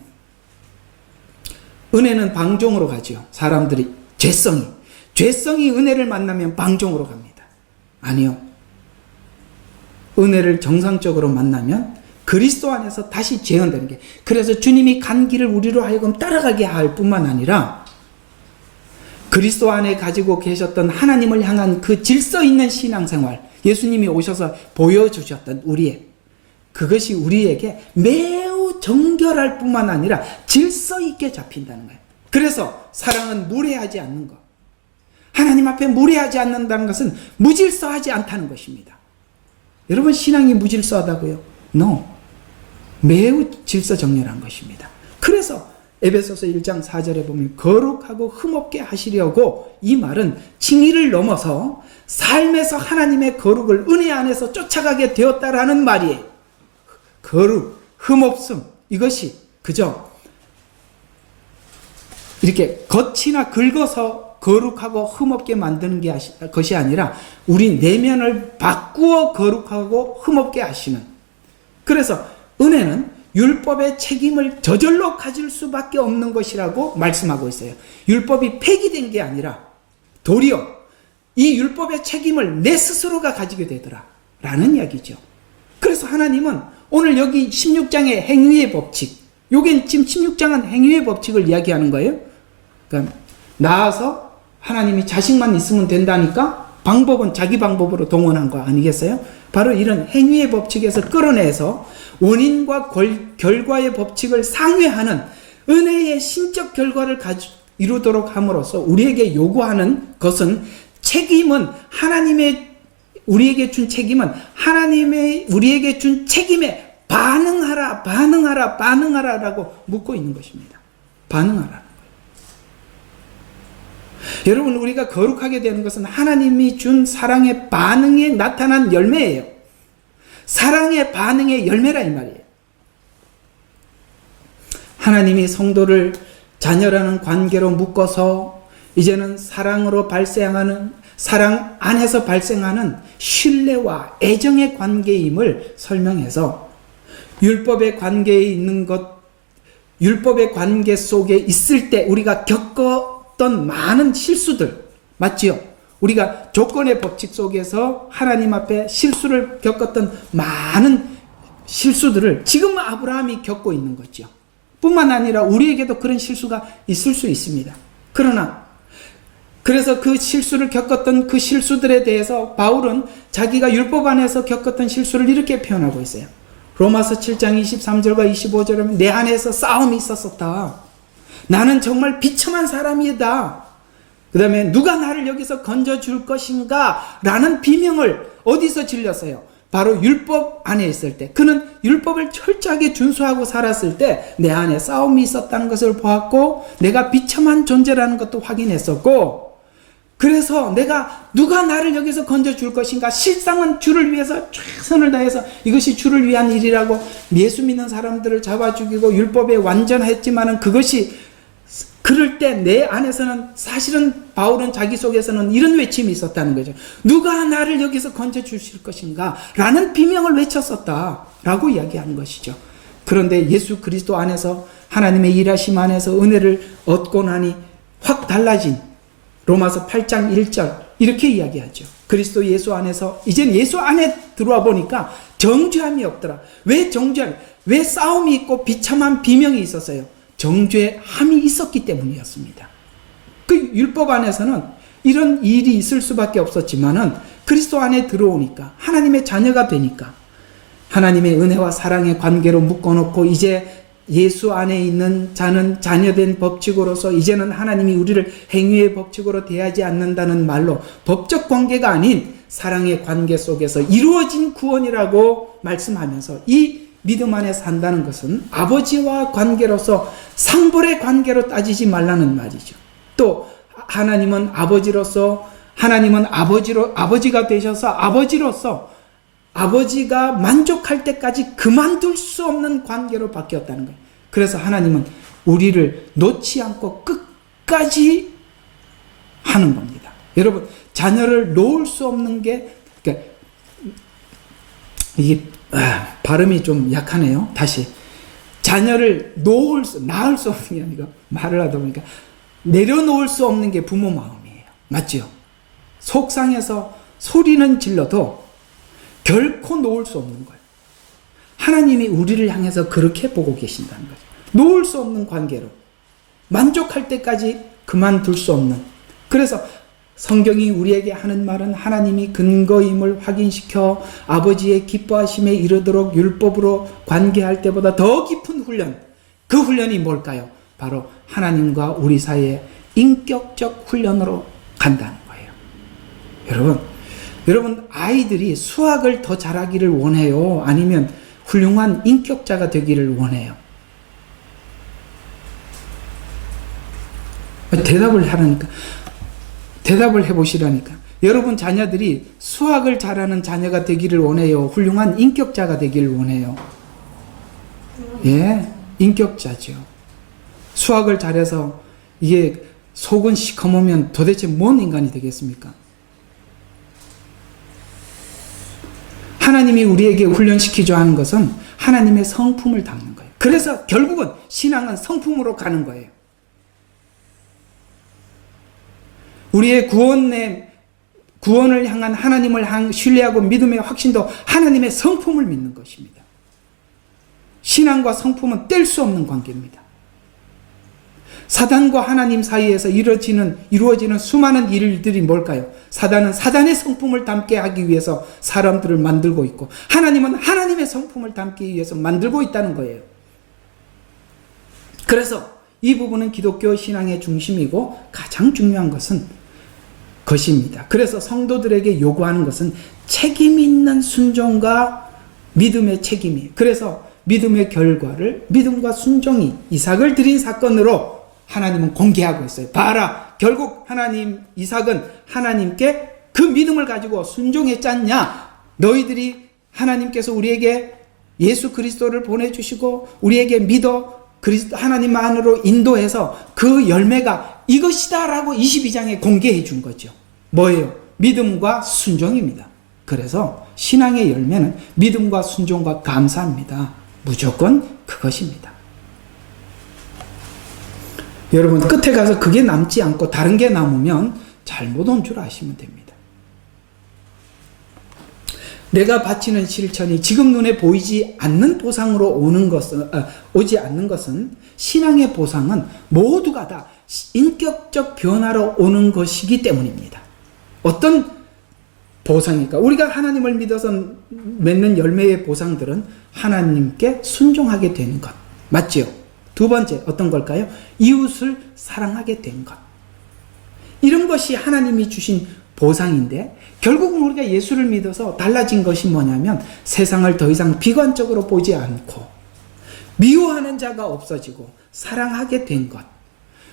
은혜는 방종으로 가죠. 사람들이 죄성이 은혜를 만나면 방종으로 갑니다. 아니요. 은혜를 정상적으로 만나면 그리스도 안에서 다시 재현되는 게, 그래서 주님이 간 길을 우리로 하여금 따라가게 할 뿐만 아니라 그리스도 안에 가지고 계셨던 하나님을 향한 그 질서 있는 신앙생활, 예수님이 오셔서 보여주셨던 그것이 우리에게 매우 정결할 뿐만 아니라 질서 있게 잡힌다는 거예요. 그래서 사랑은 무례하지 않는 것, 하나님 앞에 무례하지 않는다는 것은 무질서하지 않다는 것입니다. 여러분, 신앙이 무질서하다고요? No. 매우 질서정연한 것입니다. 그래서 에베소서 1장 4절에 보면 거룩하고 흠없게 하시려고, 이 말은 칭의를 넘어서 삶에서 하나님의 거룩을 은혜 안에서 쫓아가게 되었다라는 말이에요. 거룩, 흠없음, 이것이 그저 이렇게 겉이나 긁어서 거룩하고 흠없게 만드는 것이 아니라 우리 내면을 바꾸어 거룩하고 흠없게 하시는, 그래서 은혜는 율법의 책임을 저절로 가질 수밖에 없는 것이라고 말씀하고 있어요. 율법이 폐기된 게 아니라 도리어 이 율법의 책임을 내 스스로가 가지게 되더라 라는 이야기죠. 그래서 하나님은 오늘 여기 16장의 행위의 법칙, 요게 지금 16장은 행위의 법칙을 이야기하는 거예요. 그러니까 나아서 하나님이 자식만 있으면 된다니까 방법은 자기 방법으로 동원한 거 아니겠어요? 바로 이런 행위의 법칙에서 끌어내서 원인과 결과의 법칙을 상회하는 은혜의 신적 결과를 이루도록 함으로써 우리에게 요구하는 것은, 우리에게 준 책임은 하나님의 우리에게 준 책임에 반응하라라고 묻고 있는 것입니다. 반응하라. 여러분, 우리가 거룩하게 되는 것은 하나님이 준 사랑의 반응에 나타난 열매예요. 사랑의 반응의 열매라 이 말이에요. 하나님이 성도를 자녀라는 관계로 묶어서 이제는 사랑 안에서 발생하는 신뢰와 애정의 관계임을 설명해서, 율법의 관계에 있는 것, 율법의 관계 속에 있을 때 우리가 겪었던 많은 실수들, 맞지요? 우리가 조건의 법칙 속에서 하나님 앞에 실수를 겪었던 많은 실수들을 지금 아브라함이 겪고 있는 거죠. 뿐만 아니라 우리에게도 그런 실수가 있을 수 있습니다. 그래서 그 실수를 겪었던 그 실수들에 대해서 바울은 자기가 율법 안에서 겪었던 실수를 이렇게 표현하고 있어요. 로마서 7장 23절과 25절에 보면 내 안에서 싸움이 있었었다. 나는 정말 비참한 사람이다. 그 다음에 누가 나를 여기서 건져줄 것인가? 라는 비명을 어디서 질렸어요? 바로 율법 안에 있을 때. 그는 율법을 철저하게 준수하고 살았을 때 내 안에 싸움이 있었다는 것을 보았고, 내가 비참한 존재라는 것도 확인했었고, 그래서 누가 나를 여기서 건져줄 것인가? 실상은 주를 위해서 최선을 다해서 이것이 주를 위한 일이라고 예수 믿는 사람들을 잡아 죽이고 율법에 완전했지만은, 그것이 그럴 때 내 안에서는 사실은 바울은 자기 속에서는 이런 외침이 있었다는 거죠. 누가 나를 여기서 건져주실 것인가? 라는 비명을 외쳤었다 라고 이야기하는 것이죠. 그런데 예수 그리스도 안에서 하나님의 일하심 안에서 은혜를 얻고 나니 확 달라진, 로마서 8장 1절 이렇게 이야기하죠. 그리스도 예수 안에서, 이젠 예수 안에 들어와 보니까 정죄함이 없더라. 왜 싸움이 있고 비참한 비명이 있었어요? 정죄함이 있었기 때문이었습니다. 그 율법 안에서는 이런 일이 있을 수밖에 없었지만은 그리스도 안에 들어오니까, 하나님의 자녀가 되니까, 하나님의 은혜와 사랑의 관계로 묶어놓고 이제 예수 안에 있는 자는 자녀된 법칙으로서 이제는 하나님이 우리를 행위의 법칙으로 대하지 않는다는 말로 법적 관계가 아닌 사랑의 관계 속에서 이루어진 구원이라고 말씀하면서 이 믿음 안에 산다는 것은 아버지와 관계로서 상벌의 관계로 따지지 말라는 말이죠. 또 하나님은 아버지로서, 하나님은 아버지가 되셔서 아버지로서 아버지가 만족할 때까지 그만둘 수 없는 관계로 바뀌었다는 거예요. 그래서 하나님은 우리를 놓지 않고 끝까지 하는 겁니다. 여러분, 자녀를 놓을 수 없는 게, 그러니까 이게 발음이 좀 약하네요. 다시. 자녀를 낳을 수 없는 게 아니라, 말을 하다 보니까 내려놓을 수 없는 게 부모 마음이에요. 맞죠? 속상해서 소리는 질러도 결코 놓을 수 없는 거예요. 하나님이 우리를 향해서 그렇게 보고 계신다는 거죠. 놓을 수 없는 관계로 만족할 때까지 그만둘 수 없는. 그래서 성경이 우리에게 하는 말은 하나님이 근거임을 확인시켜 아버지의 기뻐하심에 이르도록 율법으로 관계할 때보다 더 깊은 훈련. 그 훈련이 뭘까요? 바로 하나님과 우리 사이의 인격적 훈련으로 간다는 거예요. 여러분 아이들이 수학을 더 잘하기를 원해요? 아니면 훌륭한 인격자가 되기를 원해요? 대답을 하라니까. 대답을 해보시라니까. 여러분 자녀들이 수학을 잘하는 자녀가 되기를 원해요? 훌륭한 인격자가 되기를 원해요? 예, 인격자죠. 수학을 잘해서 이게 속은 시커매면 도대체 뭔 인간이 되겠습니까? 하나님이 우리에게 훈련시키려 하는 것은 하나님의 성품을 담는 거예요. 그래서 결국은 신앙은 성품으로 가는 거예요. 우리의 구원을 향한 하나님을 신뢰하고 믿음의 확신도 하나님의 성품을 믿는 것입니다. 신앙과 성품은 뗄 수 없는 관계입니다. 사단과 하나님 사이에서 이루어지는 수많은 일들이 뭘까요? 사단은 사단의 성품을 담게 하기 위해서 사람들을 만들고 있고, 하나님은 하나님의 성품을 담기 위해서 만들고 있다는 거예요. 그래서 이 부분은 기독교 신앙의 중심이고 가장 중요한 것입니다. 그래서 성도들에게 요구하는 것은 책임 있는 순종과 믿음의 책임이에요. 그래서 믿음의 결과를 믿음과 순종이 이삭을 드린 사건으로 하나님은 공개하고 있어요. 봐라, 결국 이삭은 하나님께 그 믿음을 가지고 순종했지 않냐? 너희들이 하나님께서 우리에게 예수 그리스도를 보내주시고 우리에게 믿어 하나님 안으로 인도해서 그 열매가 이것이다 라고 22장에 공개해 준 거죠. 뭐예요? 믿음과 순종입니다. 그래서 신앙의 열매는 믿음과 순종과 감사입니다. 무조건 그것입니다. 여러분 끝에 가서 그게 남지 않고 다른 게 남으면 잘못 온 줄 아시면 됩니다. 내가 바치는 실천이 지금 눈에 보이지 않는 보상으로 오지 않는 것은, 신앙의 보상은 모두가 다 인격적 변화로 오는 것이기 때문입니다. 어떤 보상일까? 우리가 하나님을 믿어서 맺는 열매의 보상들은 하나님께 순종하게 되는 것. 맞죠? 두 번째 어떤 걸까요? 이웃을 사랑하게 된 것. 이런 것이 하나님이 주신 보상인데, 결국은 우리가 예수를 믿어서 달라진 것이 뭐냐면 세상을 더 이상 비관적으로 보지 않고 미워하는 자가 없어지고 사랑하게 된 것.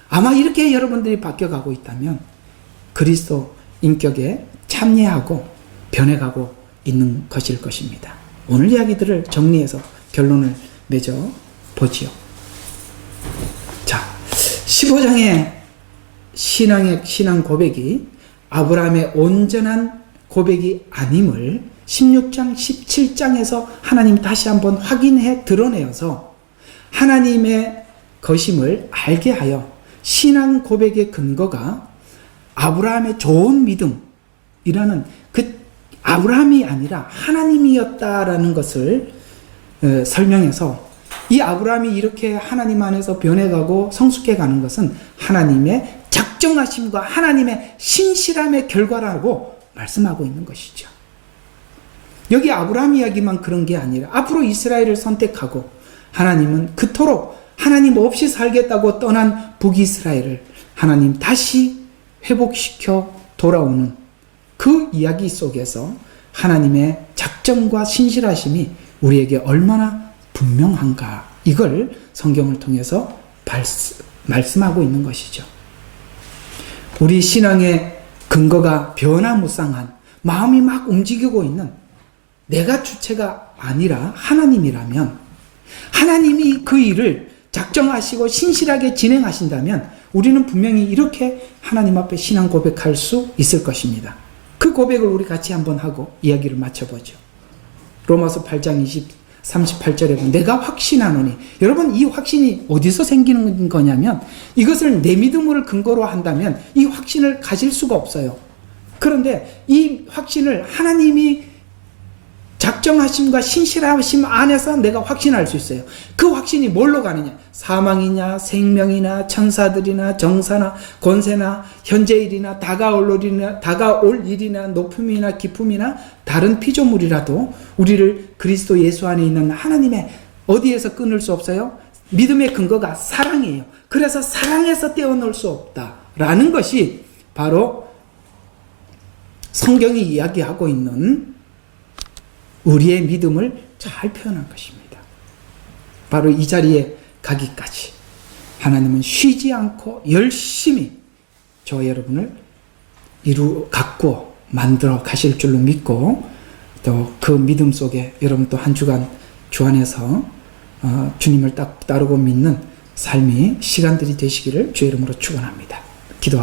아마 이렇게 여러분들이 바뀌어가고 있다면 그리스도 인격에 참여하고 변해가고 있는 것일 것입니다. 오늘 이야기들을 정리해서 결론을 맺어 보지요. 자, 15장의 신앙 고백이 아브라함의 온전한 고백이 아님을 16장, 17장에서 하나님이 다시 한번 확인해 드러내어서 하나님의 것임을 알게 하여 신앙 고백의 근거가 아브라함의 좋은 믿음이라는 그 아브라함이 아니라 하나님이었다라는 것을 설명해서, 이 아브라함이 이렇게 하나님 안에서 변해가고 성숙해가는 것은 하나님의 작정하심과 하나님의 신실함의 결과라고 말씀하고 있는 것이죠. 여기 아브라함 이야기만 그런 게 아니라 앞으로 이스라엘을 선택하고 하나님은 그토록 하나님 없이 살겠다고 떠난 북이스라엘을 하나님 다시 회복시켜 돌아오는 그 이야기 속에서 하나님의 작정과 신실하심이 우리에게 얼마나 분명한가? 이걸 성경을 통해서 말씀하고 있는 것이죠. 우리 신앙의 근거가 변화무쌍한 마음이 막 움직이고 있는 내가 주체가 아니라 하나님이라면, 하나님이 그 일을 작정하시고 신실하게 진행하신다면 우리는 분명히 이렇게 하나님 앞에 신앙 고백할 수 있을 것입니다. 그 고백을 우리 같이 한번 하고 이야기를 마쳐보죠. 로마서 8장 38절에 보면 내가 확신하노니, 여러분 이 확신이 어디서 생기는 거냐면 이것을 내 믿음을 근거로 한다면 이 확신을 가질 수가 없어요. 그런데 이 확신을 하나님이 작정하심과 신실하심 안에서 내가 확신할 수 있어요. 그 확신이 뭘로 가느냐? 사망이냐, 생명이나, 천사들이나, 정사나, 권세나, 현재 일이나, 다가올 일이나, 높음이나, 기쁨이나, 다른 피조물이라도 우리를 그리스도 예수 안에 있는 하나님의 어디에서 끊을 수 없어요? 믿음의 근거가 사랑이에요. 그래서 사랑에서 떼어놓을 수 없다라는 것이 바로 성경이 이야기하고 있는 우리의 믿음을 잘 표현한 것입니다. 바로 이 자리에 가기까지 하나님은 쉬지 않고 열심히 저와 여러분을 가꾸어 만들어 가실 줄로 믿고, 또 그 믿음 속에 여러분 또 한 주간 주 안에서 주님을 따르고 믿는 삶이 시간들이 되시기를 주의 이름으로 축원합니다. 기도하겠습니다.